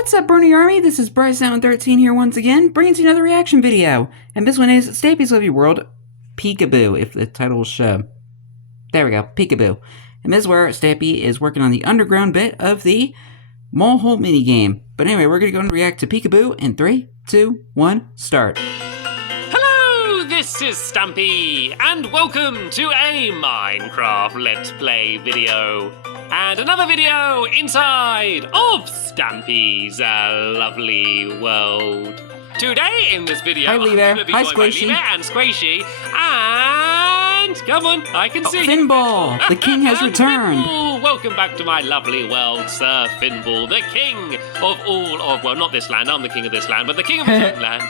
What's up, Bernie Army? This is BryceAllen13 here once again, bringing to you another reaction video. And this one is Stampy's Lovely World Peekaboo, if the title will show. There we go, Peekaboo. And this is where Stampy is working on the underground bit of the mole hole minigame. But anyway, we're going to go and react to Peekaboo in 3, 2, 1, start. Hello, this is Stampy, and welcome to a Minecraft Let's Play video. And another video inside of Stampy's lovely world. Today in this video, Hi, Lee Bear. I'm going to be Hi, joined by Squishy. Lee Bear and Squishy, and come on, I can see Finball, the king has returned. Finball, welcome back to my lovely world, Sir Finball, the king of all of, well, not this land, I'm the king of this land, but the king of his own land.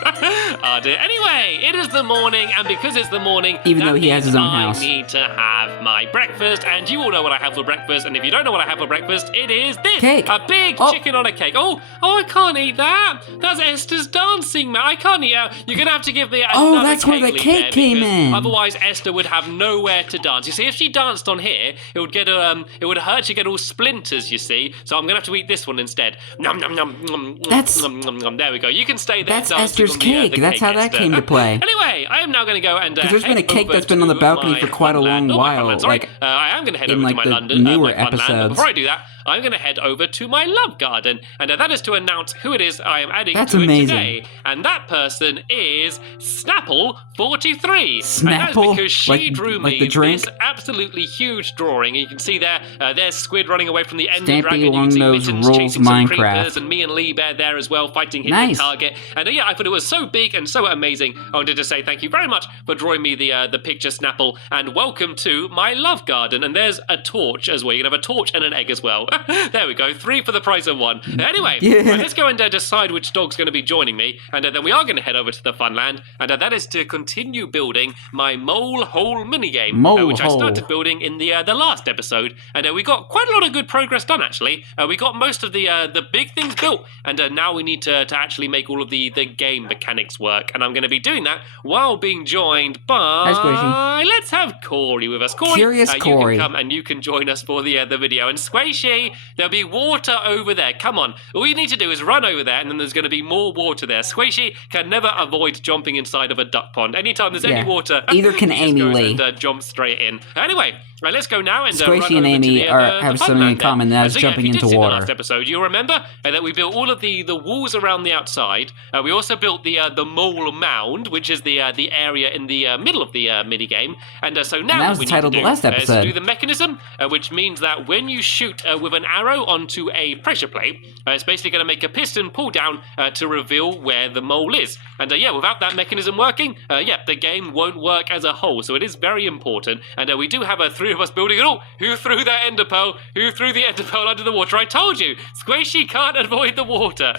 Oh dear. Anyway, it is the morning, and because it's the morning, Even though he has his own house. I need to have my breakfast, and you all know what I have for breakfast, and if you don't know what I have for breakfast, it is this. Cake. A big chicken on a cake. Oh, I can't eat that. That's Esther's dancing, man. I can't eat it. You're going to have to give me another that's where the Lee cake Bear, came because in. Otherwise, Esther would have nowhere to dance. You see, if she danced on here, it would get it would hurt. She'd get all splinters, you see. So I'm going to have to eat this one instead. Nom, nom, nom, nom, That's- nom, nom, nom. There we go. You can stay there. That's dancing Esther's on the, cake. the That's how that Esther. came to play. Anyway, I am now going to go and Because there's been a head cake over that's been on the to balcony my for quite a long funland. while, Funland, sorry. like, I am going to head in, over like, to my the London, newer my funland. But episodes. before I do that, I'm going to head over to my love garden, and that is to announce who it is I am adding That's to amazing. it today. And that person is Snapple43. And Snapple? that's because she drew like me the drink? this absolutely huge drawing. And you can see there, there's Squid running away from the Ender Stampy Dragon. You can see Longnose Mittens rules chasing some Minecraft. creepers, and me and Lee Bear there as well, fighting hit Nice. the target. And yeah, I thought it was so big and so amazing. I wanted to say thank you very much for drawing me the picture, Snapple, and welcome to my love garden. And there's a torch as well. You can have a torch and an egg as well. There we go, 3 for the price of 1. Anyway, Yeah. let's go and decide which dog's going to be joining me, and then we are going to head over to the Funland, and that is to continue building my mole hole minigame, which I started building in the last episode, and we got quite a lot of good progress done actually. We got most of the big things built, and now we need to actually make all of the game mechanics work, and I'm going to be doing that while being joined by, Squishy. let's have Corey with us. Corey, Curious Corey. you can come and you can join us for the video, and Squishy, there'll be water over there. Come on, all you need to do is run over there, and then there's going to be more water there. Squishy can never avoid jumping inside of a duck pond. Anytime there's any water, either can he just Amy goes Lee. and jump straight in. Anyway, let's go now and Squishy run and over Amy to have the something in Funland common, there. that's So jumping if you into did see water. The last episode, you'll remember that we built all of the walls around the outside. We also built the mole mound, which is the area in the middle of the mini game. And so now And that was what we the title need of to the last do is episode. do the mechanism, which means that when you shoot with an arrow onto a pressure plate, it's basically going to make a piston pull down to reveal where the mole is. And yeah, without that mechanism working, the game won't work as a whole. So it is very important. And we do have 3 of us building it all. Who threw that ender pearl? Who threw the ender pearl under the water? I told you, Squishy can't avoid the water.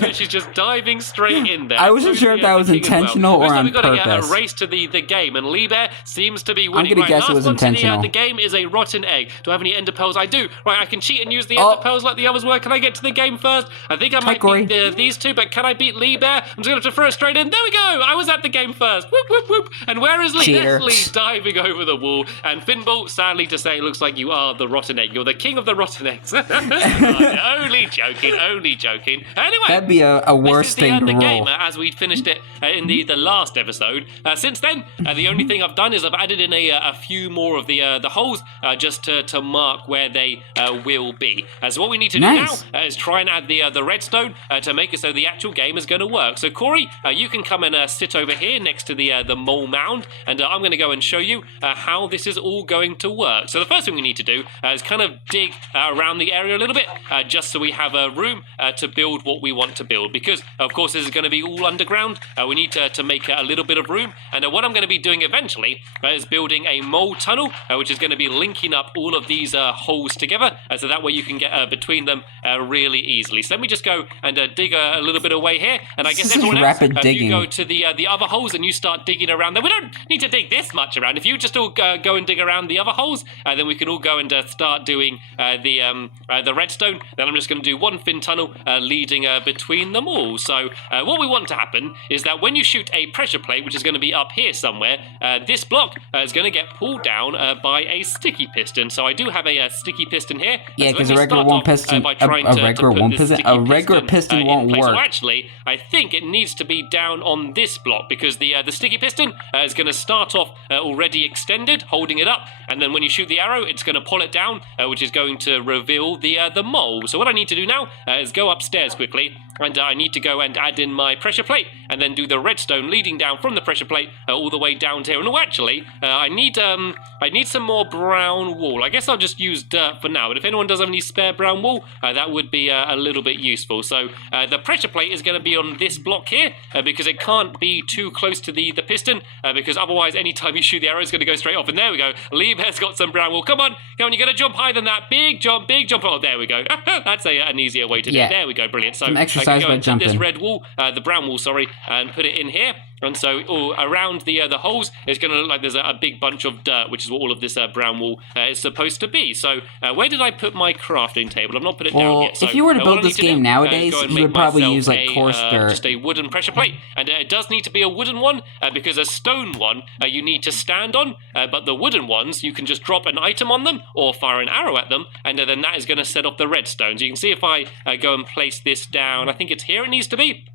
So she's just diving straight in there. I wasn't sure if that was intentional or on We've got to get purpose. a race to the game, and Lee Bear seems to be winning. gonna Right, guess it last was one to the, intentional. the game is a rotten egg. Do I have any ender pearls? I do. Right, I can cheat and use the ender pearls like the others were. Can I get to the game first? I think I might Corey. beat these 2, but can I beat Lee Bear? I'm just going to have to throw it straight in. There we go. I was at the game first. Whoop, whoop, whoop. And where is Lee? Cheater. There's Lee diving over the wall. And Finball, sadly to say, looks like you are the rotten egg. You're the king of the rotten eggs. Only joking, only joking. Anyway. That'd be a worse This is thing to the roll. game as we finished it in the last episode. Since then, the only thing I've done is I've added in a few more of the holes just to mark where they will be. So what we need to do Nice. now is try and add the redstone to make it so the actual game is going to work. So Corey, you can come and sit over here next to the mole mound, and I'm going to go and show you how this is all going to work. So the first thing we need to do is kind of dig around the area a little bit, just so we have room to build what we want to build, because of course this is going to be all underground. We need to make a little bit of room, and what I'm going to be doing eventually is building a mole tunnel, which is going to be linking up all of these holes together, so that way you can get between them really easily. So let me just go and dig a little bit away here, and I guess This is everyone else, rapid if digging. you go to the other holes and you start digging around there, we don't need to dig this much around. If you just all go and dig around the other holes, then we can all go and start doing the redstone. Then I'm just going to do one thin tunnel leading between them all. So what we want to happen is that when you shoot a pressure plate, which is going to be up here somewhere, this block is going to get pulled down by a sticky piston. So I do have a sticky piston piston here. Yeah, because a regular one piston, a regular piston won't work. So actually, I think it needs to be down on this block because the sticky piston is going to start off already extended, holding it up, and then when you shoot the arrow, it's going to pull it down, which is going to reveal the mole. So what I need to do now is go upstairs quickly, and I need to go and add in my pressure plate, and then do the redstone leading down from the pressure plate all the way down to here. And actually, I need some more brown wool. I guess I'll just use dirt for now, but if anyone does have any spare brown wool, that would be a little bit useful. So the pressure plate is going to be on this block here, because it can't be too close to the piston, because otherwise anytime you shoot the arrow, it's going to go straight off. And there we go. Liam has got some brown wool. Come on, you're going to jump higher than that. Big jump, big jump. Oh, there we go. That's an easier way to do it. There we go, brilliant. So I can go and take this red wool, the brown wool, sorry, and put it in here. And so around the holes, it's going to look like there's a big bunch of dirt, which is what all of this brown wool is supposed to be. So where did I put my crafting table? I've not put it down yet. So, if you were to build this game nowadays, you would probably use like coarse dirt. Just a wooden pressure plate. And it does need to be a wooden one, because a stone one you need to stand on. But the wooden ones, you can just drop an item on them or fire an arrow at them. And then that is going to set off the redstone. So you can see if I go and place this down, I think it's here it needs to be.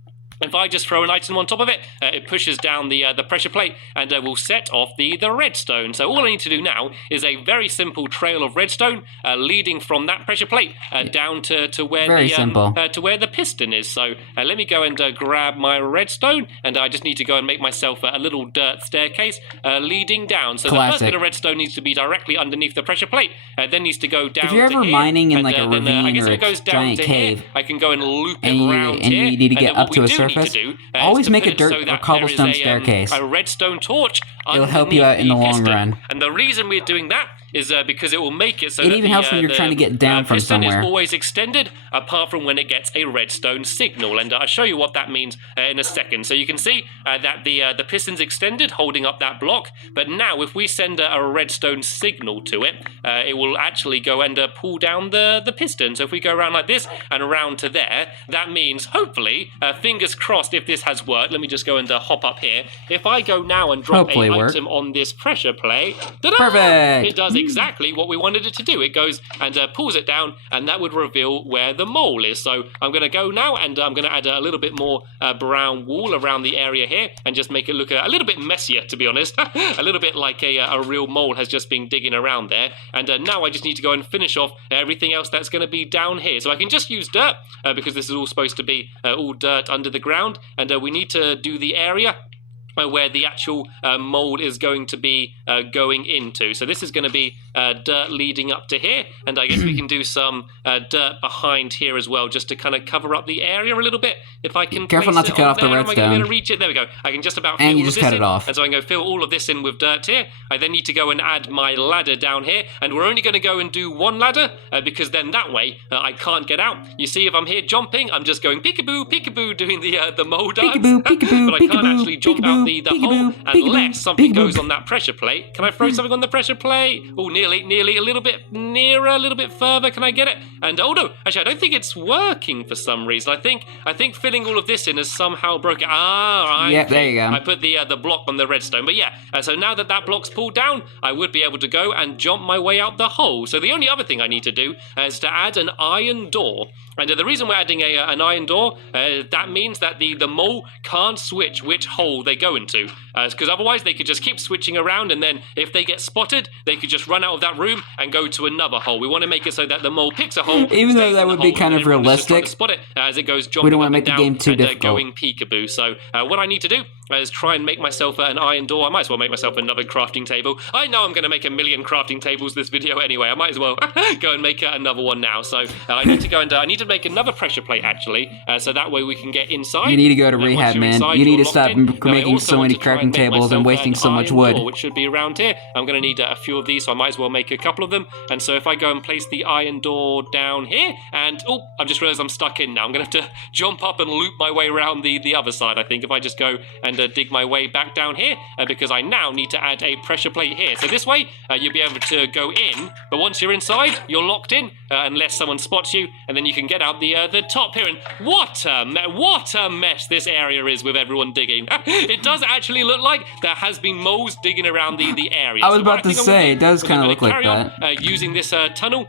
If I just throw an item on top of it, it pushes down the pressure plate and will set off the redstone. So all I need to do now is a very simple trail of redstone leading from that pressure plate down to where the piston is. So let me go and grab my redstone, and I just need to go and make myself a little dirt staircase leading down. So the first bit of redstone needs to be directly underneath the pressure plate, then needs to go down. If you're ever mining in like a ravine or a giant cave, I can go and loop it around here, and you need to get up to a surface. Always make a dirt or cobblestone staircase. A redstone torch. It'll help you out in the long run. And the reason we're doing that is because it will make it so it even helps when you're trying to get down from somewhere. Is always extended, apart from when it gets a redstone signal, and I'll show you what that means in a second. So you can see that the piston's extended, holding up that block. But now, if we send a redstone signal to it, it will actually go and pull down the piston. So if we go around like this and around to there, that means hopefully, fingers crossed, if this has worked. Let me just go and hop up here. If I go now and drop an item on this pressure plate, perfect. It does exactly what we wanted it to do. It goes and pulls it down, and that would reveal where the mole is. So I'm going to go now, and I'm going to add a little bit more brown wool around the area here, and just make it look a little bit messier, to be honest. A little bit like a real mole has just been digging around there. And now I just need to go and finish off everything else that's going to be down here. So I can just use dirt, because this is all supposed to be all dirt under the ground, and we need to do the area where the actual mold is going to be going into. So this is going to be dirt leading up to here, and I guess we can do some dirt behind here as well, just to kind of cover up the area a little bit. If I can careful not to cut off the redstone. Am I going to be able to reach it? There we go. I can just about fill and you all just this cut in, it off. and so I can go fill all of this in with dirt here. I then need to go and add my ladder down here, and we're only going to go and do one ladder, because then that way I can't get out. You see, if I'm here jumping, I'm just going peekaboo, peekaboo, doing the mold dance. Peekaboo, peekaboo, but I can't actually jump out the hole unless something goes on that pressure plate. Can I throw something on the pressure plate? Oh, nearly, a little bit nearer, a little bit further. Can I get it? And oh no, actually I don't think it's working for some reason. I think filling all of this in has somehow broken. Yeah, there you go. I put the block on the redstone. But yeah, so now that block's pulled down, I would be able to go and jump my way out the hole. So the only other thing I need to do is to add an iron door. And the reason we're adding an iron door, that means that the mole can't switch which hole they go into. Because otherwise they could just keep switching around, and then if they get spotted, they could just run out of that room and go to another hole. We want to make it so that the mole picks a hole. Even though that would be kind of realistic, spot it as it goes jumping we don't want to up make and the game down too and difficult. Going peekaboo. So what I need to do is try and make myself an iron door. I might as well make myself another crafting table. I know I'm going to make 1,000,000 crafting tables this video anyway. I might as well go and make another one now. So I need to go and I need to make another pressure plate actually, so that way we can get inside. You need to go to rehab, man. You need to stop making so many crafting tables and wasting so much wood. Which should be around here. I'm going to need a few of these, so I might as well make a couple of them. And so if I go and place the iron door down here, and oh, I've just realized I'm stuck in now. I'm going to have to jump up and loop my way around the other side, I think, if I just go and dig my way back down here, because I now need to add a pressure plate here. So this way, you'll be able to go in, but once you're inside, you're locked in, unless someone spots you, and then you can get out the top here. And what a mess this area is with everyone digging. It does actually look like there has been moles digging around the area. I was about to say, it does kind of look like that. Using this tunnel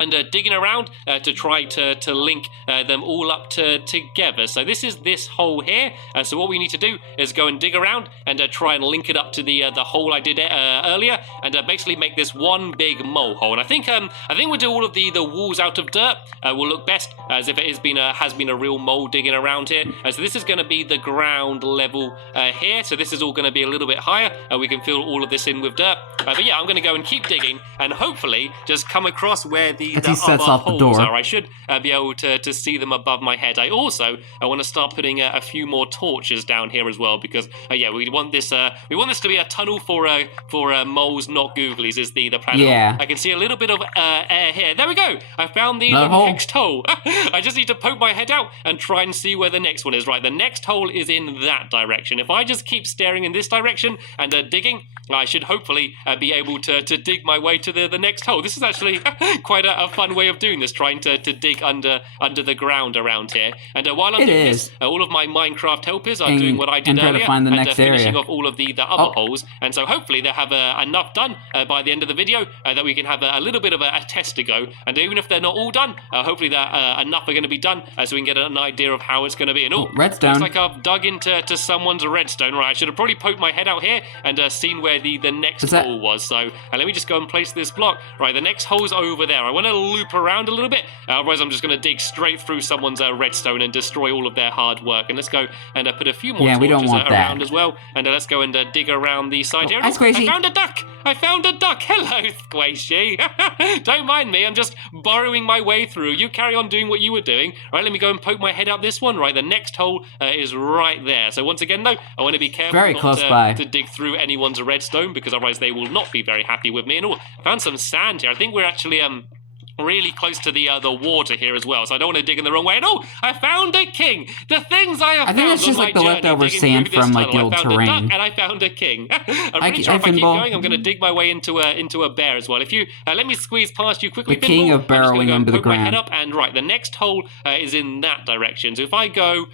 and digging around to try to link them all up together. So this is this hole here. So what we need to do is go and dig around and try and link it up to the hole I did earlier, and basically make this one big mole hole. And I think we'll do all of the walls out of dirt. Will look best as if it has been a real mole digging around here. So this is going to be the ground level here. So this is all going to be a little bit higher. We can fill all of this in with dirt. But yeah, I'm going to go and keep digging and hopefully just come across where the other holes are. I should be able to see them above my head. I want to start putting a few more torches down here as well, because yeah, we want this to be a tunnel for moles, not googlies, is the plan. Yeah. I can see a little bit of air here. There we go. I found the next hole. I just need to poke my head out and try and see where the next one is. Right, the next hole is in that direction. If I just keep staring in this direction and digging, I should hopefully be able to dig my way to the next hole. This is actually quite a fun way of doing this, trying to dig under the ground around here. And while I'm doing this, all of my Minecraft helpers are doing what I did earlier, and finishing off all of the other holes. And so hopefully they'll have enough done by the end of the video that we can have a little bit of a test to go. And even if they're not all done, hopefully that enough are going to be done so we can get an idea of how it's going to be. And redstone. Looks like I've dug into someone's redstone. Right, I should have probably poked my head out here and seen where the next hole was. So let me just go and place this block. Right, the next hole's over there. I want to loop around a little bit, otherwise I'm just going to dig straight through someone's redstone and destroy all of their hard work. And let's go and put a few more torches around as well. And let's go and dig around the side here. I found a duck! I found a duck! Hello, Squishy! Don't mind me, I'm just burrowing my way through. You carry on doing what you were doing. Right, let me go and poke my head out this one. Right, the next hole is right there. So once again, though, I want to be careful not to dig through anyone's redstone, because otherwise they will not be very happy with me. And I found some sand here. I think we're actually really close to the water here as well, so I don't want to dig in the wrong way. And I found a king. The things I have found. I think it's just like the leftover sand from like the old terrain. A duck and I found a king. I'm pretty sure if I keep going, I'm going to dig my way into a bear as well. If you let me squeeze past you quickly, the king of burrowing under the ground. My head up, and right, the next hole is in that direction. So if I go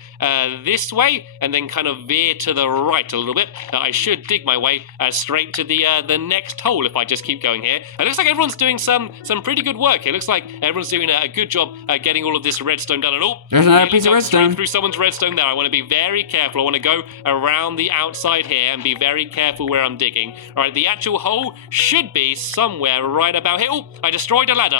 this way and then kind of veer to the right a little bit, I should dig my way straight to the next hole if I just keep going here. It looks like everyone's doing some pretty good work here. It looks like everyone's doing a good job getting all of this redstone done. And there's another piece of redstone through someone's redstone there. I want to be very careful. I want to go around the outside here and be very careful where I'm digging. All right, the actual hole should be somewhere right about here. I destroyed a ladder.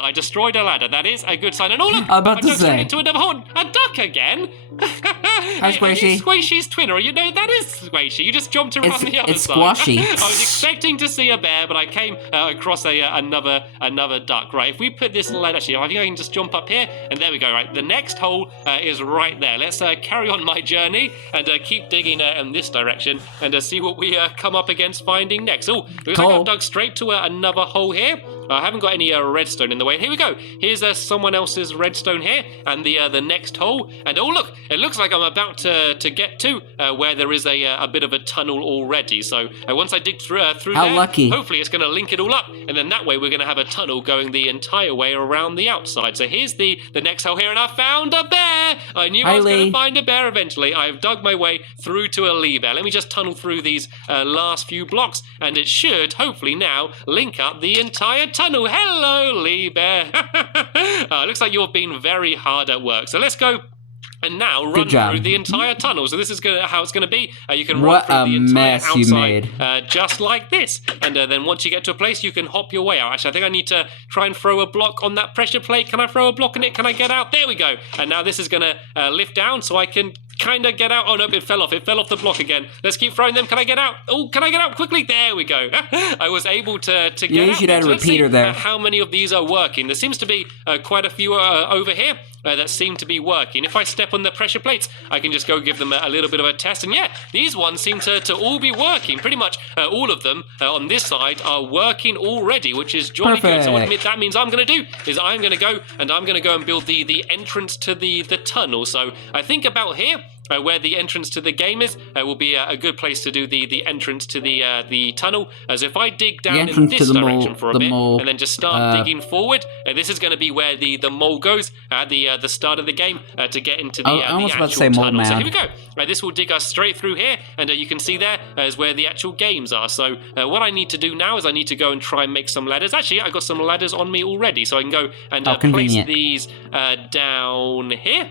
That is a good sign. And look, I'm about to say, into another hole. A duck again. Hi, Squishy. Squishy's twin, or that is Squishy. You just jumped around the other side. It's Squashy. I was expecting to see a bear, but I came across another duck. Right, if we put this actually, I think I can just jump up here, and there we go. Right, the next hole is right there. Let's carry on my journey and keep digging in this direction and see what we come up against finding next. Looks like I've dug straight to another hole here. I haven't got any redstone in the way. Here we go. Here's someone else's redstone here, and the next hole. And look, it looks like I'm about to get to where there is a bit of a tunnel already. So once I dig through there, lucky. Hopefully it's going to link it all up, and then that way we're going to have a tunnel going the entire way around the outside. So here's the next hole here, and I found a bear. I knew I was going to find a bear eventually. I've dug my way through to a Lee bear. Let me just tunnel through these last few blocks, and it should hopefully now link up the entire tunnel. Hello, Lee bear. Looks like you've been very hard at work. So let's go and now run through the entire tunnel. So this is how it's going to be. You can run through the entire outside just like this. And then once you get to a place, you can hop your way out. Actually, I think I need to try and throw a block on that pressure plate. Can I throw a block on it? Can I get out? There we go. And now this is going to lift down so I can kind of get out. Oh, no, it fell off. It fell off the block again. Let's keep throwing them. Can I get out? Oh, can I get out quickly? There we go. I was able to get out. You should add a repeater there. How many of these are working? There seems to be quite a few over here that seem to be working. If I step on the pressure plates, I can just go give them a little bit of a test. And yeah, these ones seem to all be working. Pretty much all of them on this side are working already, which is jolly good. So what that means I'm going to do is I'm going to go and build the entrance to the tunnel. So I think about here, where the entrance to the game is will be a good place to do the entrance to the tunnel. As if I dig down in this direction for a bit and then just start digging forward, this is going to be where the mole goes at the start of the game to get into the actual tunnel. So here we go. This will dig us straight through here, and you can see there is where the actual games are. So what I need to do now is I need to go and try and make some ladders. Actually, I've got some ladders on me already, so I can go and place these down here.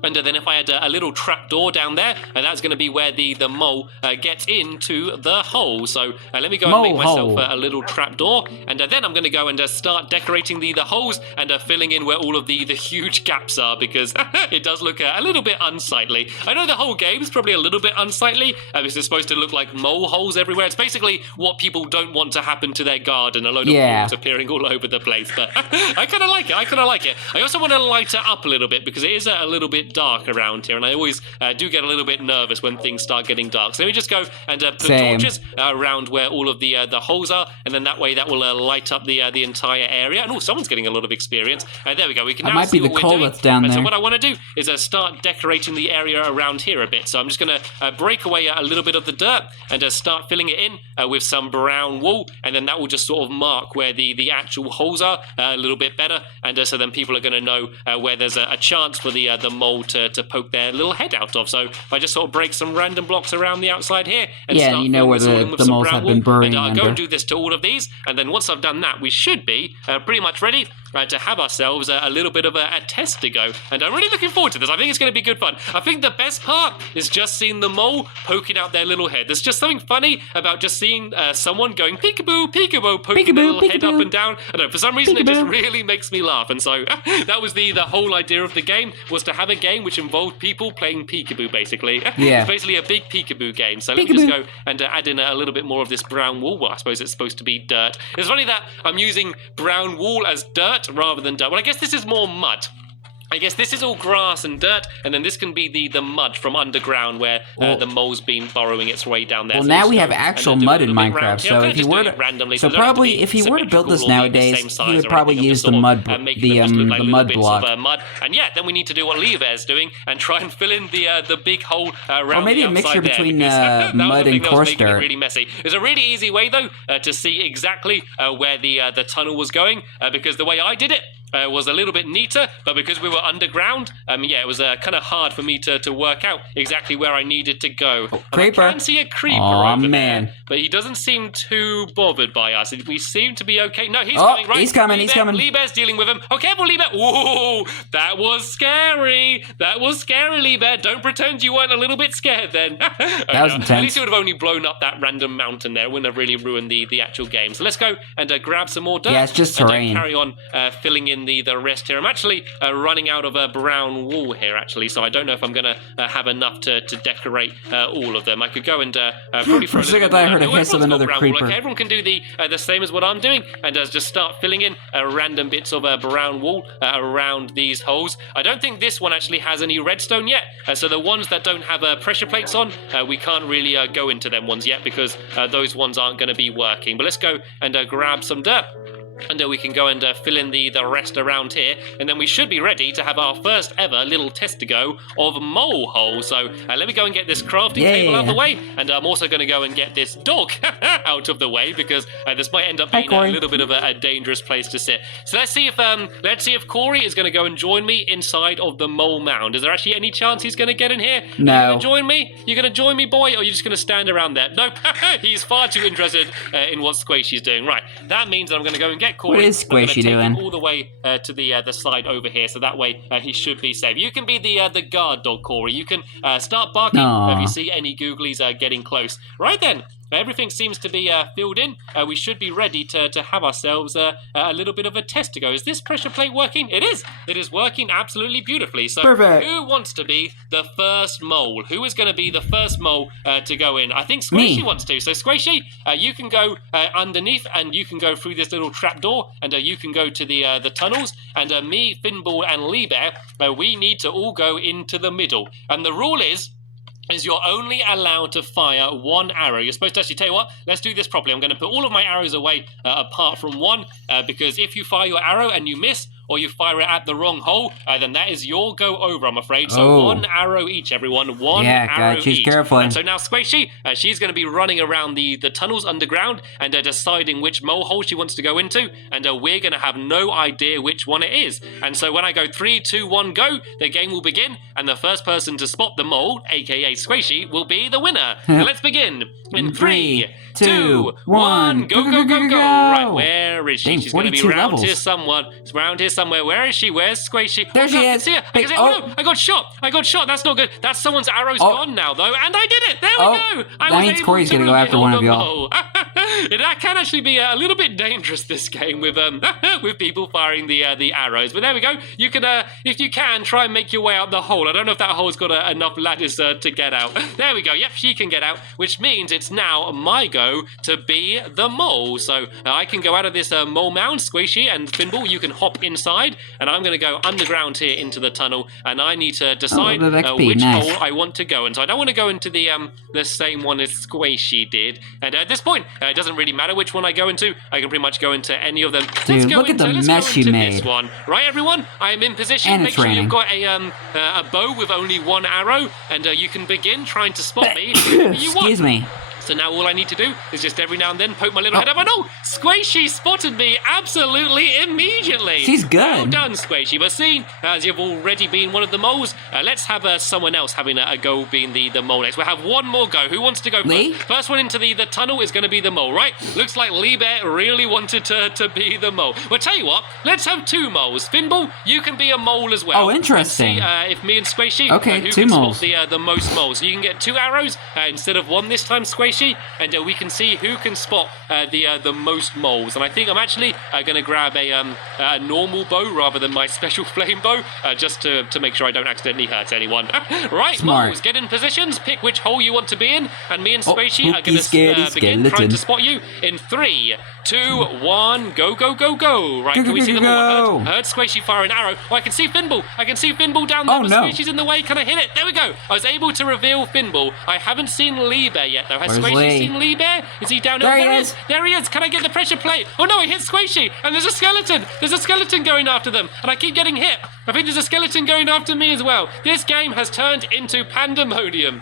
And then if I had a little trap door down there, that's going to be where the mole gets into the hole. So let me go and make myself a little trap door. And then I'm going to go and start decorating the holes and filling in where all of the huge gaps are, because it does look a little bit unsightly. I know the whole game is probably a little bit unsightly because it's supposed to look like mole holes everywhere. It's basically what people don't want to happen to their garden, a load of moles appearing all over the place. But I kind of like it. I also want to light it up a little bit because it is a little bit dark around here, and I always do get a little bit nervous when things start getting dark. So let me just go and put torches around where all of the holes are, and then that way that will light up the entire area. And someone's getting a lot of experience. There we go. We can now see what we're doing. So what I want to do is start decorating the area around here a bit. So I'm just going to break away a little bit of the dirt and start filling it in with some brown wool, and then that will just sort of mark where the actual holes are a little bit better. And so then people are going to know where there's a chance for the mole to poke their little head out of. So if I just sort of break some random blocks around the outside here and start you know where the moles have been burrowing under. I'll go and do this to all of these, and then once I've done that, we should be pretty much ready to have ourselves a little bit of a test to go. And I'm really looking forward to this. I think it's going to be good fun. I think the best part is just seeing the mole poking out their little head. There's just something funny about just seeing someone going peekaboo, peekaboo, poking their little head up and down. I don't know, for some reason it just really makes me laugh. And so that was the whole idea of the game, was to have a game which involved people playing peekaboo, basically. Yeah. It's basically a big peekaboo game. So let me just go and add in a little bit more of this brown wool. Well, I suppose it's supposed to be dirt. It's funny that I'm using brown wool as dirt rather than dirt. Well, I guess this is more mud. I guess this is all grass and dirt, and then this can be the mud from underground where the mole's been burrowing its way down there. Well, so now we have actual mud in Minecraft, so if he were to if he were to build this nowadays, he would probably use the mud block. And yeah, then we need to do what Lever's doing and try and fill in the big hole around. Or maybe a mixture between mud and coarse dirt. Really messy. There's a really easy way though to see exactly where the tunnel was going, because the way I did it was a little bit neater, but because we were underground, it was kind of hard for me to work out exactly where I needed to go. Creeper. I can see a creeper over there, but he doesn't seem too bothered by us. We seem to be okay. No, he's coming, right? He's coming, he's coming. Leber's dealing with him. Oh, careful, Leber. Ooh, that was scary. That was scary, Leber. Don't pretend you weren't a little bit scared then. That was intense. At least it would have only blown up that random mountain there. It wouldn't have really ruined the actual game. So let's go and grab some more dirt. Yeah, it's just terrain. And carry on filling in the rest here. I'm actually running out of brown wool here, actually, so I don't know if I'm going to have enough to decorate all of them. I could go and probably throw a second I heard a hiss of another creeper. Okay, everyone can do the same as what I'm doing, and just start filling in random bits of brown wool around these holes. I don't think this one actually has any redstone yet, so the ones that don't have pressure plates on, we can't really go into them ones yet, because those ones aren't going to be working. But let's go and grab some dirt. And we can go and fill in the rest around here, and then we should be ready to have our first ever little test to go of mole hole. So let me go and get this crafting table out of the way, and I'm also going to go and get this dog out of the way, because this might end up being a little bit of a dangerous place to sit. So let's see if Corey is going to go and join me inside of the mole mound. Is there actually any chance he's going to get in here? No. Are you going to join me? You're going to join me, boy, or are you just going to stand around there? Nope. He's far too interested in what Squishy's doing. Right. That means that I'm going to go and get Corey. What is Squishy doing? All the way to the side over here, so that way he should be safe. You can be the guard dog, Corey. You can start barking if you see any googlies getting close. Right then. Everything seems to be filled in. We should be ready to have ourselves a little bit of a test to go. Is this pressure plate working? It is. It is working absolutely beautifully. So perfect. Who wants to be the first mole? Who is going to be the first mole to go in? I think Squishy wants to. So Squishy, you can go underneath, and you can go through this little trap door, and you can go to the tunnels. And me, Finball, and Leebear, we need to all go into the middle. And the rule is you're only allowed to fire one arrow. You're supposed to actually, tell you what, let's do this properly. I'm going to put all of my arrows away apart from one, because if you fire your arrow and you miss, or you fire it at the wrong hole, then that is your go over, I'm afraid. So Oh. 1 arrow each, everyone. One arrow gotta choose each. carefully. And so now Squishy, she's going to be running around the tunnels underground and deciding which mole hole she wants to go into. And we're going to have no idea which one it is. And so when I go 3, 2, 1, go, the game will begin. And the first person to spot the mole, aka Squishy, will be the winner. So let's begin. In 3, 2, 1, go, go, go, go. Right, where is she? Dang, She's going to be 42 around levels. here somewhere. It's around here somewhere. Where is she? Where's Squishy? There oh, she no, I can is. see her. I can see her. Oh. Oh, no, I got shot. I got shot. That's not good. That's someone's arrow's Oh. gone now, though. And I did it. There we go. I that was means able Corey's to gonna go after reveal one of the y'all. mole. That can actually be a little bit dangerous, this game, with with people firing the arrows. But there we go. You can, if you can, try and make your way out the hole. I don't know if that hole's got enough ladders to get out. There we go. Yep, she can get out, which means it's now my go to be the mole. So I can go out of this mole mound, Squishy, and Finball, you can hop inside, and I'm going to go underground here into the tunnel, and I need to decide which hole I want to go in. So I don't want to go into the same one as Squishy did. And at this point, it doesn't really matter which one I go into. I can pretty much go into any of them. Dude, look at the mess you made. This one. Right, everyone? I am in position. And Make it's sure raining. you've got a bow with only 1 arrow, and you can begin trying to spot me if you want. Excuse me. So now all I need to do is just every now and then poke my little head up. And Squishy spotted me absolutely immediately. She's good. Well done, Squishy. But see, as you've already been one of the moles, let's have someone else having a go being the mole next. We'll have one more go. Who wants to go Lee? first? First one into the tunnel is going to be the mole, right? Looks like Lee Bear really wanted to be the mole. Well, tell you what, let's have 2 moles. Finball, you can be a mole as well. Oh, interesting. And see if me and Squishy, Okay, who 2 can moles. spot the most moles. So you can get 2 arrows instead of 1 this time, Squishy. And we can see who can spot the most moles. And I think I'm actually going to grab a normal bow rather than my special flame bow, just to make sure I don't accidentally hurt anyone. Right, Smart. moles, get in positions, pick which hole you want to be in, and me and Squishy are spooky, going scary to begin trying skeleton. to spot you in 3, 2, 1, go, go, go, go. Right, Go, can we go, see go, them all? go. I heard Squishy fire an arrow. Oh, I can see Finball. I can see Finball down there, Oh, but no. Squishy's in the way. Can I hit it? There we go. I was able to reveal Finball. I haven't seen Lee Bear yet, though. Has Where's Squishy Lee? seen Lee Bear? Is he down There he there? is. There he is. Can I get the pressure plate? Oh no, I hit Squishy, and there's a skeleton. There's a skeleton going after them, and I keep getting hit. I think there's a skeleton going after me as well. This game has turned into pandemonium.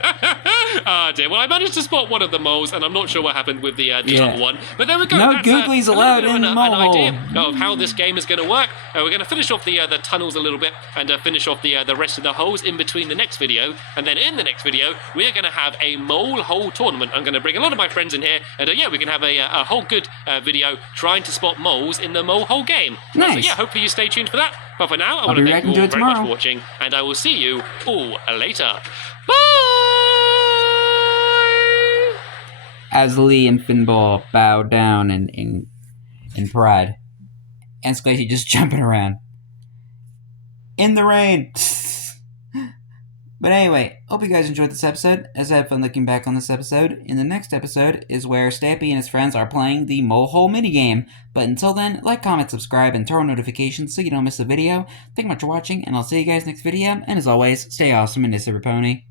Ah dear. Well, I managed to spot one of the moles, and I'm not sure what happened with the other one. But there we go. No That's, googlies a little allowed bit of in the an mole idea hole. of how this game is going to work. We're going to finish off the tunnels a little bit, and finish off the rest of the holes in between the next video. And then in the next video, we're going to have a mole hole tournament. I'm going to bring a lot of my friends in here, and yeah, we can have a whole good video trying to spot moles in the mole hole game. So Nice. yeah, hopefully you stay tuned for that. But for now, I want be to thank you reacting to all it very much tomorrow. for watching, and I will see you all later. Bye! As Lee and Finball bow down in pride. And Squishy just jumping around. In the rain. But anyway, hope you guys enjoyed this episode, as I had fun looking back on this episode. In the next episode is where Stampy and his friends are playing the mole hole minigame. But until then, like, comment, subscribe, and turn on notifications so you don't miss a video. Thank you much for watching, and I'll see you guys next video. And as always, stay awesome and Pony.